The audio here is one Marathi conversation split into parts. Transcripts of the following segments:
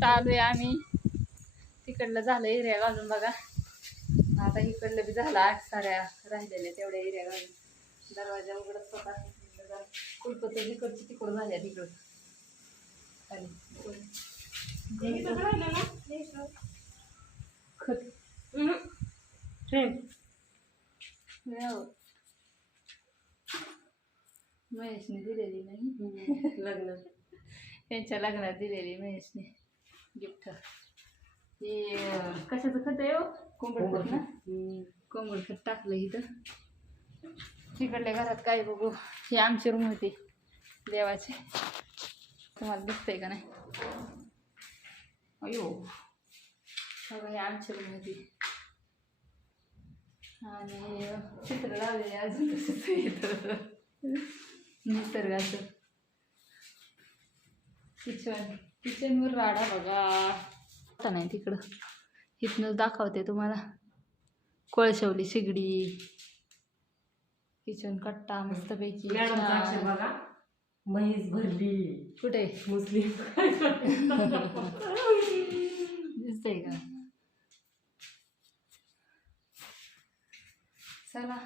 चालू आहे आम्ही तिकडलं झालं एरिया घालून बघा. आता इकडलं बी झालं 8 साऱ्या राहिलेल्या तेवढ्या एरिया घालून दरवाजा उघडत होता. कुलप तर तिकडची तिकडं झाल्या तिकडं खाली खत महेशने दिलेली नाही लग्न त्यांच्या लग्नात दिलेली महेशने गिफ्ट. हे कशाचं खत आहे हो? कोंबड खत ना. कोंबड खत टाकलं इथं. तिकडल्या घरात काय बघू. ही आमची रूम होती देवाची. तुम्हाला दिसतंय का नाही? अयो बघा ही आमची रूम होती. आणि चित्र लावलेले अजून तसंच येतं निसर्गाचं. किचनवर राडा बघा आता नाही तिकडं. इथनंच दाखवते तुम्हाला. कोळशवली शिगडी किचन कट्टा मस्तपैकी बघा. म्हैस भरली कुठे मुस्लिम दिसतंय का? चला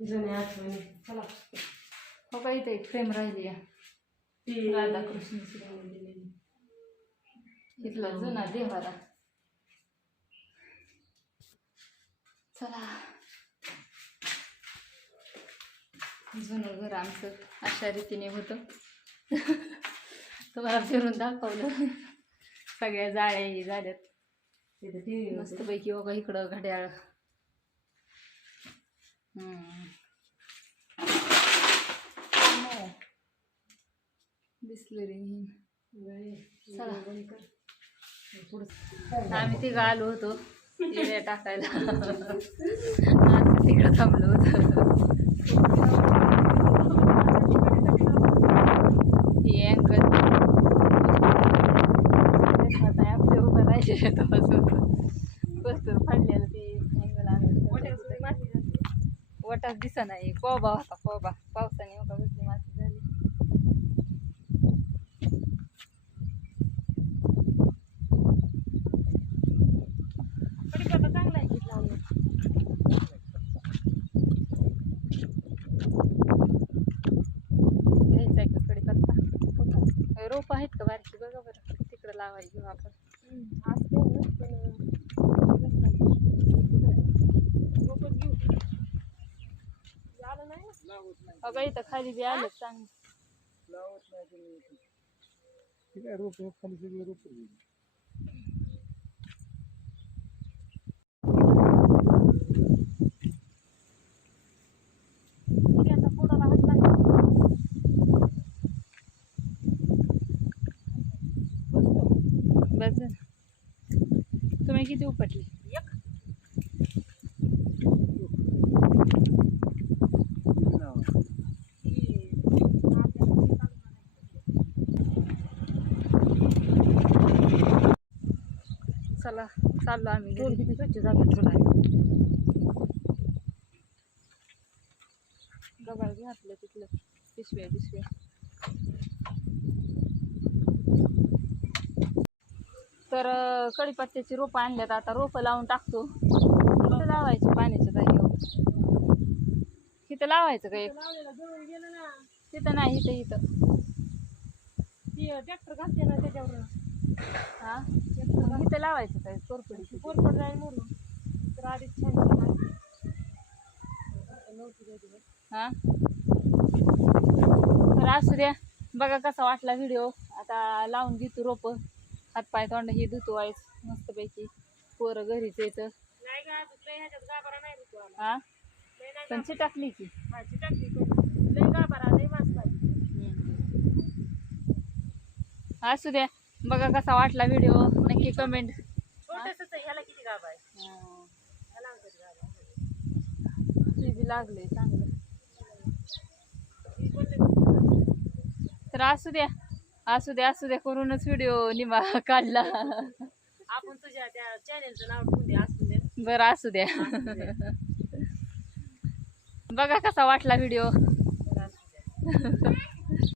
जुन्या आठवणी. चला हो का इथे एक फ्रेम राहिली आहे राधाकृष्णाची दिलेली. इथला जुना देवारा. चला जुनं घर आमचं अशा रीतीने होतं. तुम्हाला फिरून दाखवलं. सगळ्या जाळ्याही झाल्यात. तिथे टीव्ही मस्तपैकी बघा इकडं घड्याळ. बिस्लरी. चला आम्ही तिघं आलो होतो एरिया टाकायला. आता तिकडं थांबलो होतो. ही अँगल आपल्या उभं राहिले बसून फाडलेलं ती अँगल आणून वटाच दिसा नाही. कोबा होता कोबा. पावसाने उभा बसली माती झाली. कडीपत्ता चांगला आहे की लावलं. घ्यायचा का कडीपत्ता? रोप आहेत का बारकी बघा बरं. तिकडं लावायची घेऊ आपण. अगं इथं खाली बी आलं चांगलं. बस तुम्ही किती उपटली? चला चाललो आम्ही. किती स्वच्छ जागेत तुला गबाळ घातलं तिथलं पिशव्या पिशव्या. तर कडीपत्त्याची रोपं आणल्यात. आता रोपं लावून टाकतो. इथं लावायचं पाण्याच्या जागेवर. इथं लावायचं का एक? तिथं नाही इथं इथं ट्रॅक्टर घालते ना त्याच्यावर. हा इथं लावायचं काय? कोरपडी कोरपड जाईल म्हणून तर आधीच छान. हा तर असू द्या. बघा कसा वाटला व्हिडिओ. आता लावून घेतो रोपं. हातपाय तोंड हे धुतो वाईस मस्तपैकी. पोरं घरीच येतं. हा पण चिटाकली की असू द्या. बघा कसा वाटला व्हिडिओ नक्की कमेंट. ह्याला किती गाभ आहे? लागले चांगलं. तर असू द्या असू द्या असू द्या करूनच व्हिडिओ निमा काढला. आपण तुझ्या त्या चॅनेलचं नाव ठेवून दे. असू द्या बरं असू द्या. बघा कसा वाटला व्हिडिओ.